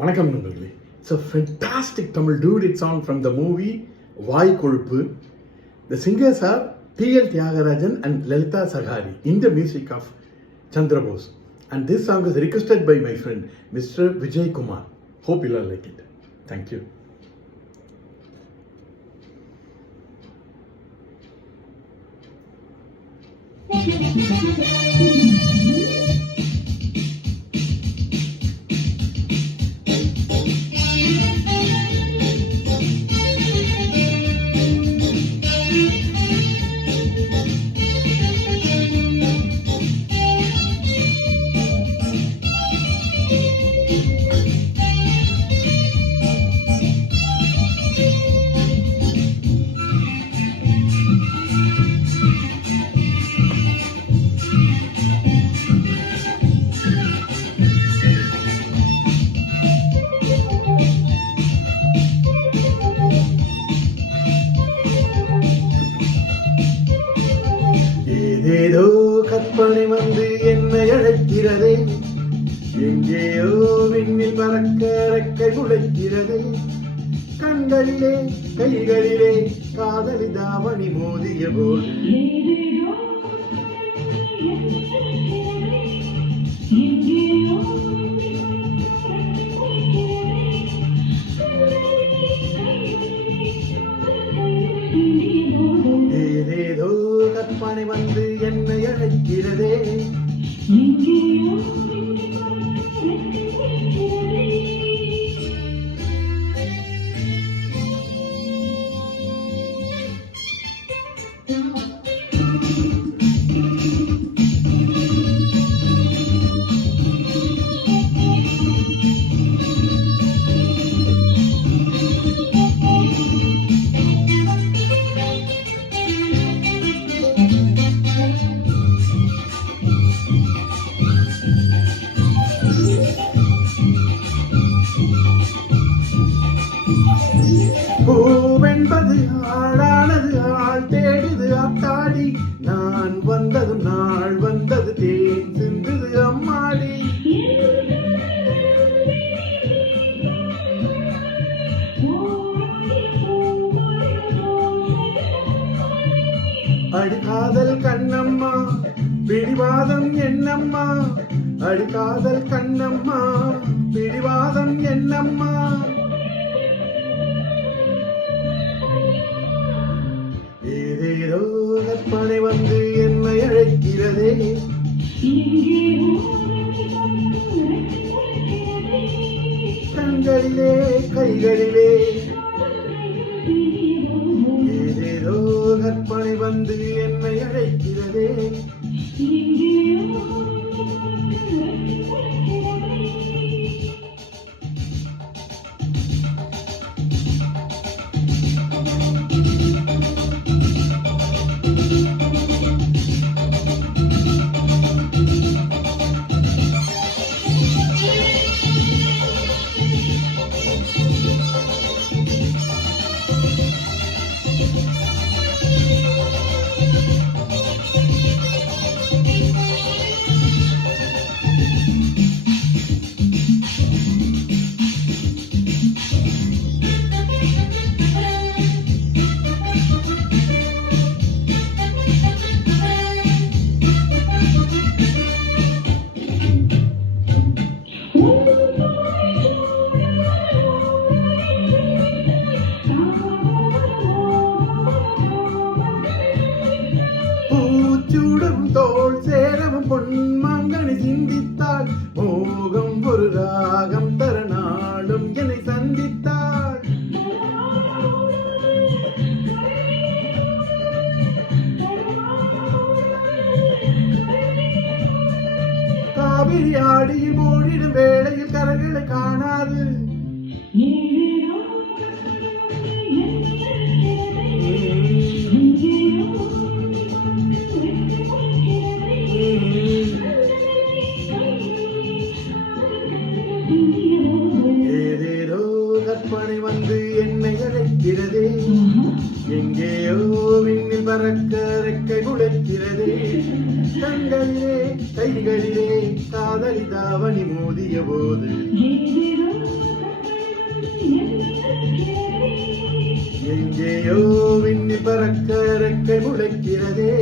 வணக்கம் நண்பர்களே. It's a fantastic Tamil duet song from the movie வாய் கொழுப்பு. The singers are T.L. Tyagarajan and Lalita Saghari in the music of Chandra Bose. And this song is requested by my friend Mr. Vijay Kumar. Hope you all like it. Thank you. ஏதேதோ கற்பனை வந்து என்னை அழைக்கிறதே, எங்கேயோ விண்ணில் பறக்க ரெக்கை முளைக்கிறதே, கண்களிலே கைகளிலே காதலி தாவணி மோதிய போது ஏதேதோ கற்பனை வந்து என்னை அழைக்கிறதே, பூவென்பது ஆளானது, ஆள் தேடுது ஆத்தாடி, நான் வந்தது நாள் வந்தது தேன் சிந்துது அம்மாடி. அடிக்காதல் கண்ணம்மா பிடிவாதம் என்னம்மா, அடிக்காதல் கண்ணம்மா பிடிவாதம் என்னம்மா. ஏதேதோ கற்பனை வந்து என்னை அழைக்கிறதே, கண்களிலே கைகளிலே ஏதேதோ கற்பனை வந்து என்னை அழைக்கிறதே. பூச்சூடும் தோல் சேரவும் பொன்மாங்கனி சிந்தித்தாள், மோகம் ஒரு ராகம் தர நாளும் என்னை சந்தித்தாள். காவிரி ஆடியில் மூடிடும் வேளையில் கரைகளை காணாது, ஏதேதோ கற்பனை வந்து என்னை அழைக்கிறதே, எங்கேயோ விண்ணில் பறக்க ரெக்கை முளைக்கிறதே, கண்களிலே கைகளிலே காதலி தாவணி மோதிய போது எங்கேயோ விண்ணி பறக்க ரெக்கை முளைக்கிறதே